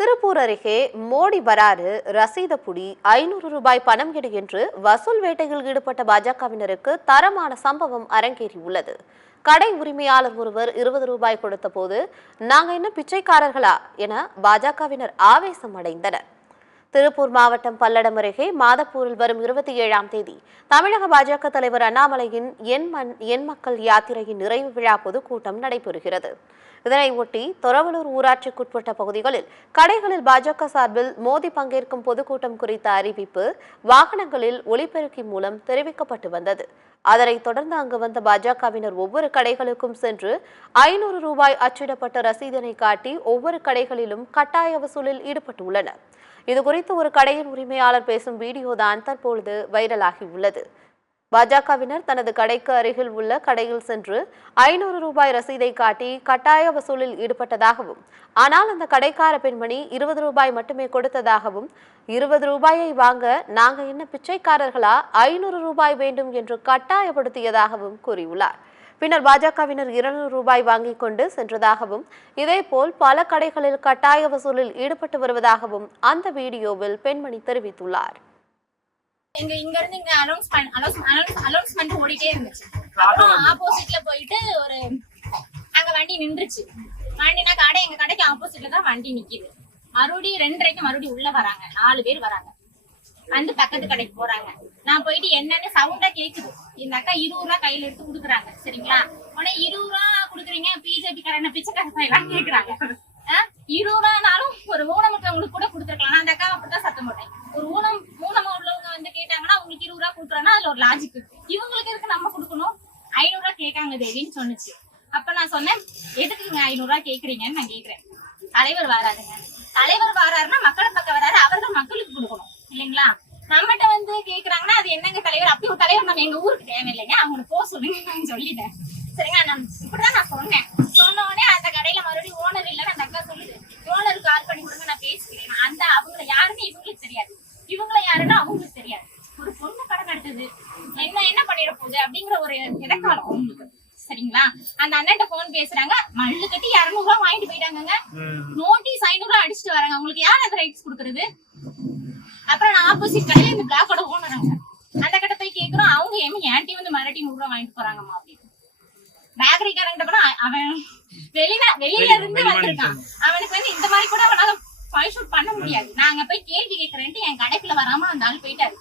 திருப்பூர் அருகே மோடி வராறு ரசீத புடி 500 ரூபாய் பணம் எடு என்று வசூல் வேட்டையில் ஈடுபட்ட பாஜகவினருக்கு தரமான சம்பவம் அரங்கேறியுள்ளது. கடை உரிமையாளர் ஒருவர் 20 ரூபாய் கொடுத்த போது நாங்க என்ன பிச்சைக்காரர்களா என பாஜகவினர் ஆவேசம் அடைந்தனர். திருப்பூர் மாவட்டம் பல்லடம் அருகே மாதப்பூரில் வரும் 27ஆம் தேதி தமிழக பாஜக தலைவர் அண்ணாமலையின் என் மக்கள் யாத்திரையின் நிறைவு விழா பொதுக்கூட்டம் நடைபெறுகிறது. இதனையொட்டி தொரவலூர் ஊராட்சிக்குட்பட்ட பகுதிகளில் கடைகளில் பாஜக சார்பில் மோடி பங்கேற்கும் பொதுக்கூட்டம் குறித்த அறிவிப்பு வாகனங்களில் ஒலிபெருக்கி மூலம் தெரிவிக்கப்பட்டு வந்தது. அதனைத் தொடர்ந்து அங்கு வந்த பாஜகவினர் ஒவ்வொரு கடைகளுக்கும் சென்று 500 ரூபாய் அச்சிடப்பட்ட ரசீதினை காட்டி ஒவ்வொரு கடைகளிலும் கட்டாய வசூலில் ஈடுபட்டுள்ளனர். இதுகுறித்து ஒரு கடையின் உரிமையாளர் பேசும் வீடியோ தான் தற்பொழுது வைரலாகி உள்ளது. பாஜகவினர் தனது கடைக்கு அருகில் உள்ள கடையில் சென்று 500 ரூபாய் ரசீதை காட்டி கட்டாய வசூலில் ஈடுபட்டதாகவும், ஆனால் அந்த கடைக்கார பெண்மணி 20 ரூபாய் மட்டுமே கொடுத்ததாகவும், 20 ரூபாயை வாங்க நாங்க என்ன பிச்சைக்காரர்களா, 500 ரூபாய் வேண்டும் என்று கட்டாயப்படுத்தியதாகவும் கூறியுள்ளார். பின்னர் பாஜகவினர் 200 ரூபாய் வாங்கிக் கொண்டு சென்றதாகவும், இதேபோல் பல கடைகளில் கட்டாய வசூலில் ஈடுபட்டு வருவதாகவும் அந்த வீடியோவில் பெண்மணி தெரிவித்துள்ளார். இங்க இருந்து இங்க அனௌன்ஸ்மெண்ட் ஓடிட்டே இருந்துச்சு. அப்புறம் ஆப்போசிட்ல போயிட்டு ஒரு அங்க வண்டி நின்றுச்சு. வண்டினா கடை எங்க கடைக்கு ஆப்போசிட்ல தான் வண்டி நிக்குது. மறுபடியும் 2:30க்கு மறுபடியும் உள்ள வராங்க. 4 பேர் வராங்க. வந்து பக்கத்து கடைக்கு போறாங்க. நான் போயிட்டு என்னன்னு சவுண்டா கேக்குது. இந்த அக்கா 20 ரூபா கையில எடுத்து குடுக்குறாங்க. சரிங்களா? உடனே 20 ரூபா குடுக்குறீங்க, பிஜேபி காரன பிச்சைக்காரன் எல்லாம் கேக்குறாங்க. 20 ரூபானாலும் ஒரு ஊனமுற்றவங்களுக்கு கூட கொடுத்துருக்கலாம். அந்த அக்கா அப்படிதான் சத்தம் போட்டேன். ஒரு ஊனமா உள்ளவங்க வந்து கேட்டாங்கன்னா அவங்களுக்கு 20 ரூபா கொடுக்குறோன்னா அதுல ஒரு லாஜிக் இருக்கு. இவங்களுக்கு எதுக்கு நம்ம கொடுக்கணும்? 500 ரூபா கேட்காங்க தேவின்னு சொன்னிச்சு. அப்ப நான் சொன்னேன், எதுக்கு நீங்க 500 ரூபா கேக்குறீங்கன்னு நான் கேக்குறேன். தலைவர் வராதுங்க. தலைவர் வராருன்னா மக்களை பக்கம் வராரு, அவர்கள் மக்களுக்கு கொடுக்கணும் இல்லைங்களா? நம்மகிட்ட வந்து கேக்குறாங்கன்னா அது என்னங்க தலைவர், அப்படி ஒரு தலைவர் நம்ம எங்க ஊருக்கு தேவையில்லைங்க, அவங்களுக்கு போக சொல்லுங்க நான் சொல்லிட்டேன். சரிங்களா? நான் இப்படிதான் நான் சொன்னேன். சொன்ன உடனே அந்த கடையில மறுபடியும் ஓனர் இல்லைன்னு அந்த அக்கா சொல்லுது. ஓனருக்கு கால் பண்ணி கொடுங்க, நான் பேசிக்கிறேன். அந்த அவங்களை யாருன்னு இவங்களுக்கு தெரியாது, இவங்களை யாருன்னா அவங்களுக்கு தெரியாது. ஒரு பொண்ணு கடை நடத்துது, என்ன பண்ணிட போகுது அப்படிங்கிற ஒரு இடக்காலம் அவங்களுக்கு. சரிங்களா? அந்த அண்ணன் போன் பேசுறாங்க, மல்லு கட்டி 200 ரூபாய் வாங்கிட்டு போயிட்டாங்க. நோட்டீஸ் 500 ரூபாய் அடிச்சுட்டு வராங்க. அவங்களுக்கு யார் அந்த ரைட்ஸ் கொடுக்கறது? அப்புறம் நான் ஆப்போசிட் கடையில இந்த பிளாக்கோட ஓனராங்க அந்த கடை போய் கேட்கிறோம். அவங்க ஏன்டி வந்து மிரட்டி 100 ரூபாய் வாங்கிட்டு போறாங்கம்மா அப்படின்னு. பேக்கரி காரங்கிட்ட கூட அவன் வெளியில இருந்து வந்திருக்கான். அவனுக்கு வந்து இந்த மாதிரி கூட அவனால ஃபைல் ஷூட் பண்ண முடியாது. நான் அங்க போய் கேள்வி கேட்கறேன்ட்டு என் கடைக்குள்ள வராம அந்த ஆள் போயிட்டாரு.